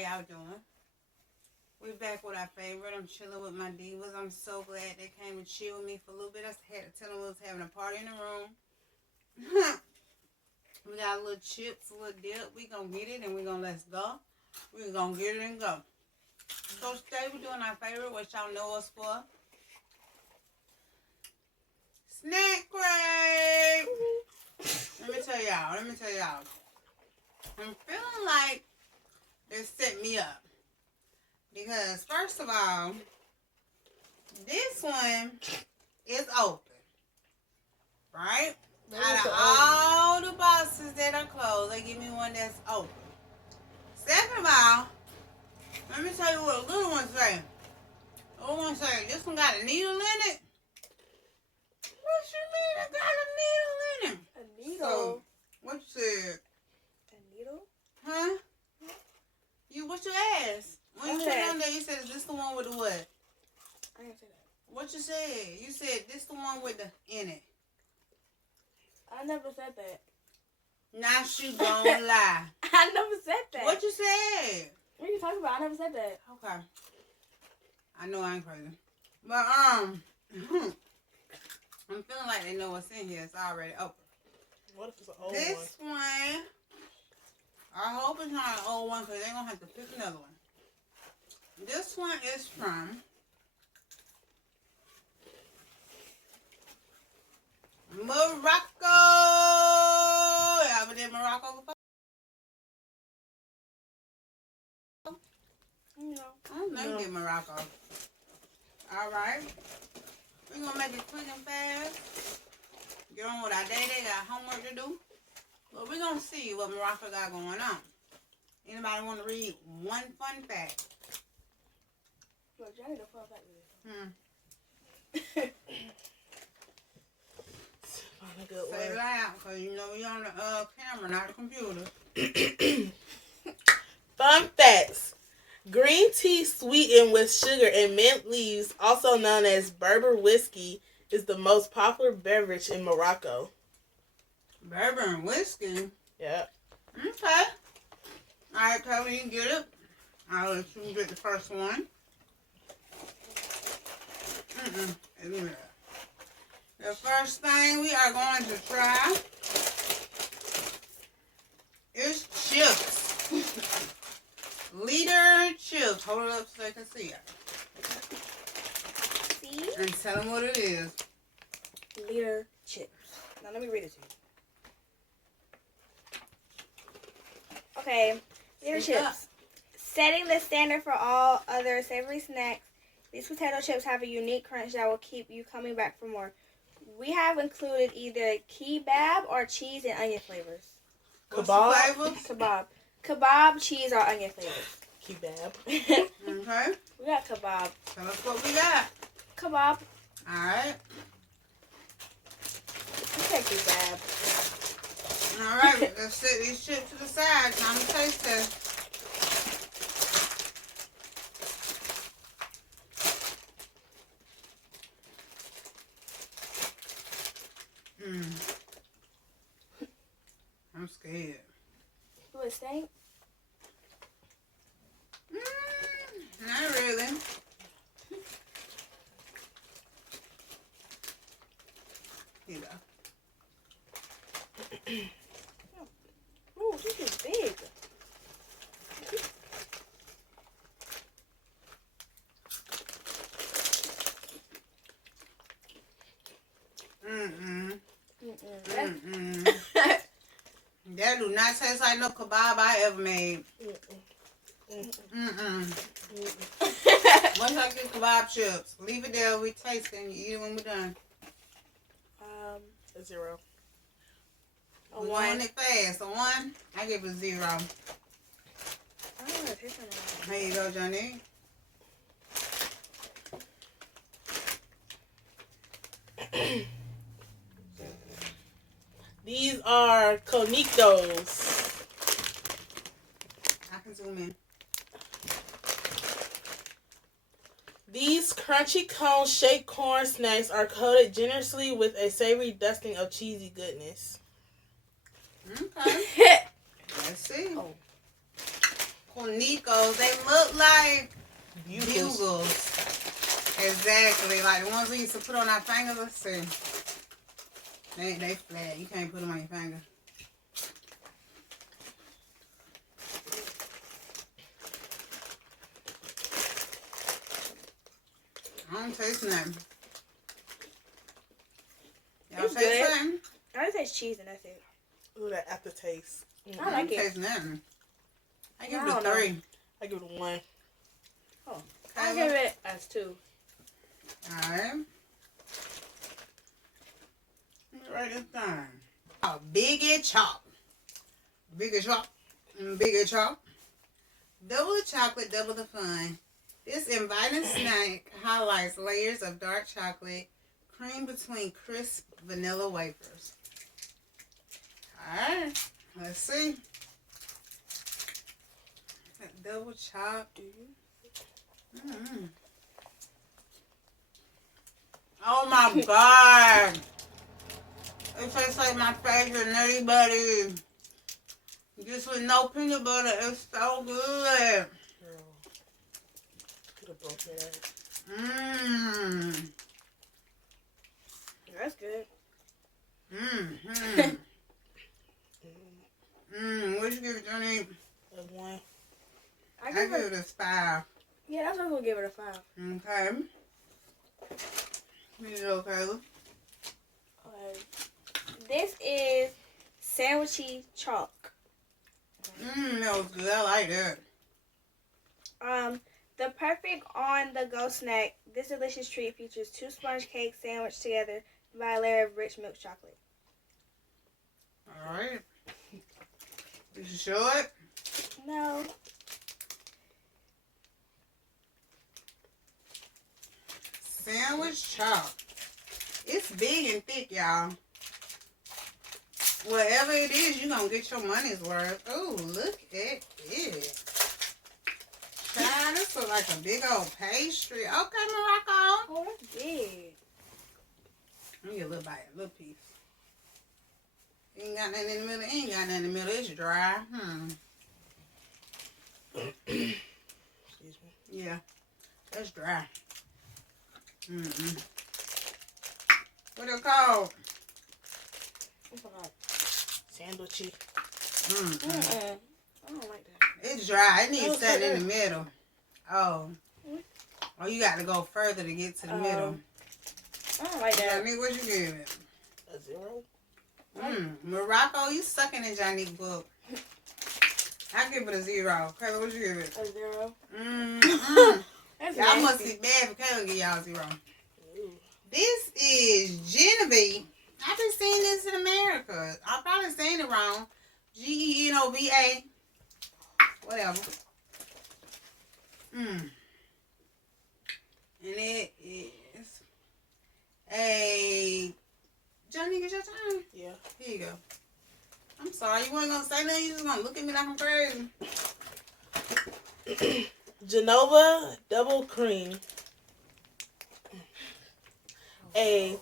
y'all doing? We back with our favorite. I'm chilling with my divas. I'm so glad they came and chill with me for a little bit. I had to tell them we was having a party in the room. We got a little chips, a little dip. We gonna get it and we gonna let's go. We gonna get it and go. So today we're doing our favorite, what y'all know us for. Snack crave. Let me tell y'all. I'm feeling like they set me up. Because first of all, this one is open. Right? Out of all the boxes that are closed, they give me one that's open. Second of all, let me tell you what a little one say. The little one say, this one got a needle in it? What you mean it got a needle in it? A needle? So, what you said? A needle? Huh? What you asked? When you put it on there, you said, is this the one with the what? I didn't say that. What you said? You said, this the one with the in it. I never said that. Now she gonna lie. I never said that. What you said? What are you talking about? I never said that. Okay. I know I ain't crazy. But, I'm feeling like they know what's in here. It's already open. What if it's an old This one, I hope it's not an old one because they're going to have to pick another one. This one is from Morocco. Y'all been in Morocco before? No. I don't know you did Morocco. Alright. We're going to make it quick and fast. Get on with our day. They got homework to do. But we're going to see what Morocco got going on. Anybody want to read one fun fact? Look, Johnny the fun fact Say it loud, because you know you're on the camera, not the computer. Fun facts. Green tea sweetened with sugar and mint leaves, also known as Berber whiskey, is the most popular beverage in Morocco. Berber and whiskey? Yeah. Okay. Alright, Kelly, you can get it. I'll let you get the first one. The first thing we are going to try is chips. Liter chips. Hold it up so they can see it. See? And tell them what it is. Liter chips. Now let me read it to you. Okay. Liter chips. Setting the standard for all other savory snacks, these potato chips have a unique crunch that will keep you coming back for more. We have included either kebab or cheese and onion flavors. Kebab. Kebab. Kebab, cheese, or onion flavors. Kebab. Okay. We got kebab. Tell us what we got. Kebab. Alright. We said kebab. Alright, let's set these chips to the side. Time to taste test. I'm scared. Do it stink? Not really. Here you go. Ooh, this is big. That do not taste like no kebab I ever made. Once I get kebab chips, leave it there. We taste it and you eat it when we're done. A 0. We're going it fast. A 1, I give it a 0. I don't want to taste it. Here you go, Johnny. These are conitos. I can zoom in. These crunchy cone shaped corn snacks are coated generously with a savory dusting of cheesy goodness. Okay. Let's see. Oh. cornicos. They look like Bugles. bugles. Exactly, like the ones we used to put on our fingers. Let's see. They flat. You can't put them on your finger. I don't taste nothing. Y'all It's taste good. something? I just taste cheese and that's it. Ooh, that aftertaste. I like don't it. taste nothing. I give I it a don't know. 3. I give it a 1. I give it as 2. Alright. Let me write this down. Oh, Biggie Chop. Biggie Chop. Biggie Chop. Double the chocolate, double the fun. This inviting snack highlights layers of dark chocolate cream between crisp vanilla wafers. Alright. Let's see. That double chop. Oh my god. It tastes like my favorite Nutty Buddy. Just with no peanut butter. It's so good. Girl. Could have broke that. Mmm. That's good. Mmm. What'd you give it, Johnny? A 1. I give it a 5. Yeah, that's what I'm gonna give it a 5. Okay. You know, Kayla. Okay. This is sandwichy chalk. That was good. I like that. The perfect on-the-go snack. This delicious treat features 2 sponge cakes sandwiched together by a layer of rich milk chocolate. Alright. You show it? No. Sandwich chop. It's big and thick, y'all. Whatever it is, you're going to get your money's worth. Oh, look at it. Child, this looks like a big old pastry. Okay, Morocco. Oh, that's big. Let me get a little bite, a little piece. Ain't got nothing in the middle. Ain't got nothing in the middle. It's dry. Excuse me. Yeah, that's dry. What it called? Sandwichy. I don't like that. It's dry. It needs something in the middle. Oh, you got to go further to get to the middle. I don't like that. Johnny, what you give it? A 0. Morocco, you sucking in Johnny's book. I give it a 0. Kayla, what you give it? A 0. That's Y'all must nasty. be bad if Kayla give y'all a 0. Ooh. This is Genevieve. I've been seeing this in America. I'm probably saying it wrong. Genova. Whatever. And it is a... Johnny, get your time? Yeah. Here you go. I'm sorry. You weren't going to say nothing. You just going to look at me like I'm crazy. Genova double cream. A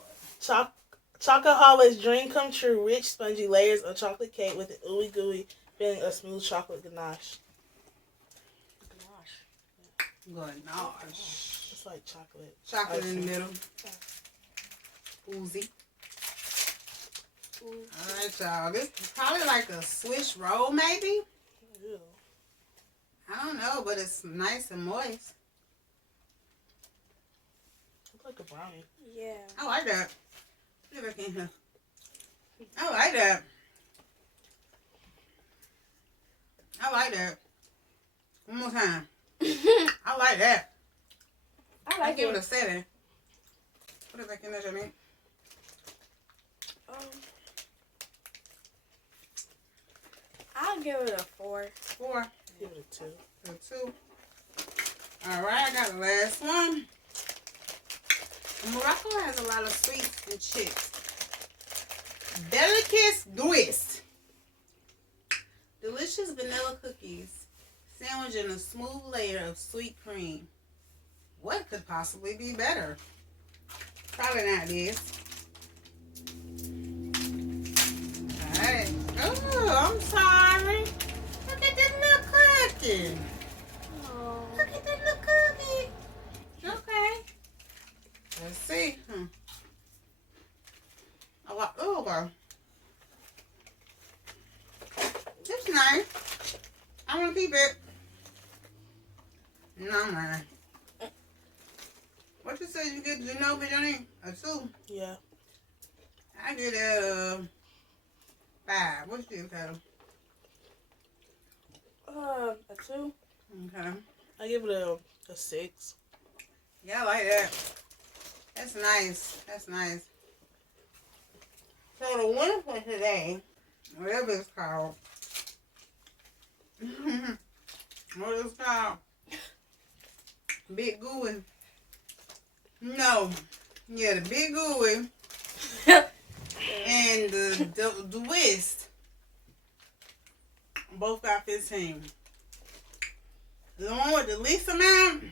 chocoholic dream come true. Rich, spongy layers of chocolate cake with an ooey gooey filling of smooth chocolate ganache. Ganache. It's like chocolate. Chocolate in the icing. middle. Oozy. Alright, y'all. This is probably like a Swiss roll, maybe? Ew. I don't know, but it's nice and moist. It's like a brownie. Yeah. I like that. Put it back in here. I like that. I like that. One more time. I like that. I I like give it. it a 7. Put it back in there, Johnny. I'll give it a 4. 4. Give it a 2. A 2. Alright, I got the last one. Morocco has a lot of sweets and chips. Delicate twist. Delicious vanilla cookies sandwiched in a smooth layer of sweet cream. What could possibly be better? Probably not this. Alright. Oh, I'm sorry. Look at this little cookie. Oh. Look at that little cookie. Okay. Let's see. Oh, okay. It's nice. I want to keep it. No, man. What you say you get Ginobili, Johnny? A 2? Yeah. I get a 5. What's your title? A 2. Okay. I give it a 6. Yeah, I like that. That's nice. That's nice. So the winner for today, whatever it's called, what it's called, Big Gooey. No, yeah, the Big Gooey and the West both got 15. The one with the least amount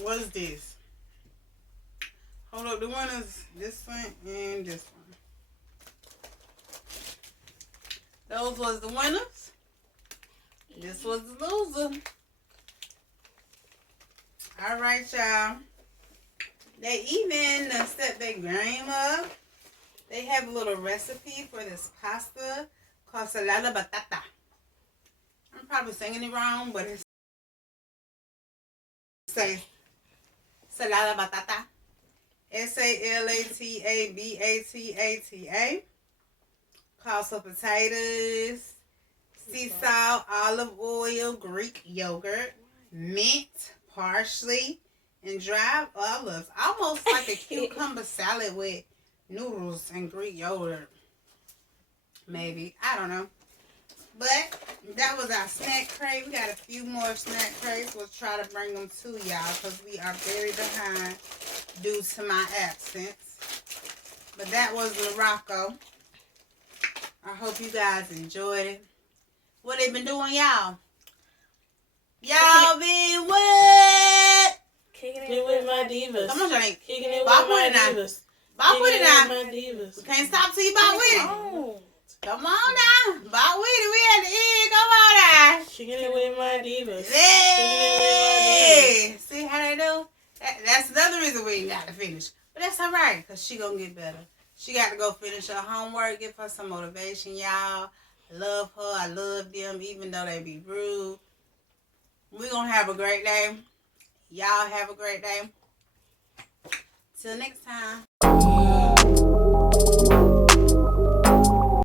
was this. Hold up, the winners, this one and this one. Those was the winners. This was the loser. Alright, y'all. They even set their game up. They have a little recipe for this pasta called salada batata. I'm probably saying it wrong, but it's say salada batata. SALATABATATA. Calls for potatoes, sea salt, olive oil, Greek yogurt, mint, parsley, and dried olives. Almost like a cucumber salad with noodles and Greek yogurt. Maybe. I don't know. But that was our snack crate. We got a few more snack crates. We'll try to bring them to y'all because we are very behind due to my absence. But that was Morocco. I hope you guys enjoyed it. What they been doing, y'all? Y'all been what? Kicking It it with my divas. Come on, Johnny. Kicking it with Bop my with it now. divas. Bop with it Kicking now. with my divas. We can't stop till you bop with it. Oh. Come on now. Bop with it. We at the end. Come on now. Kicking it with my divas. Hey. See how they do? That's another reason we ain't got to finish. But that's all right, because she going to get better. She got to go finish her homework, give her some motivation, y'all. I love her. I love them, even though they be rude. We're going to have a great day. Y'all have a great day. Till next time.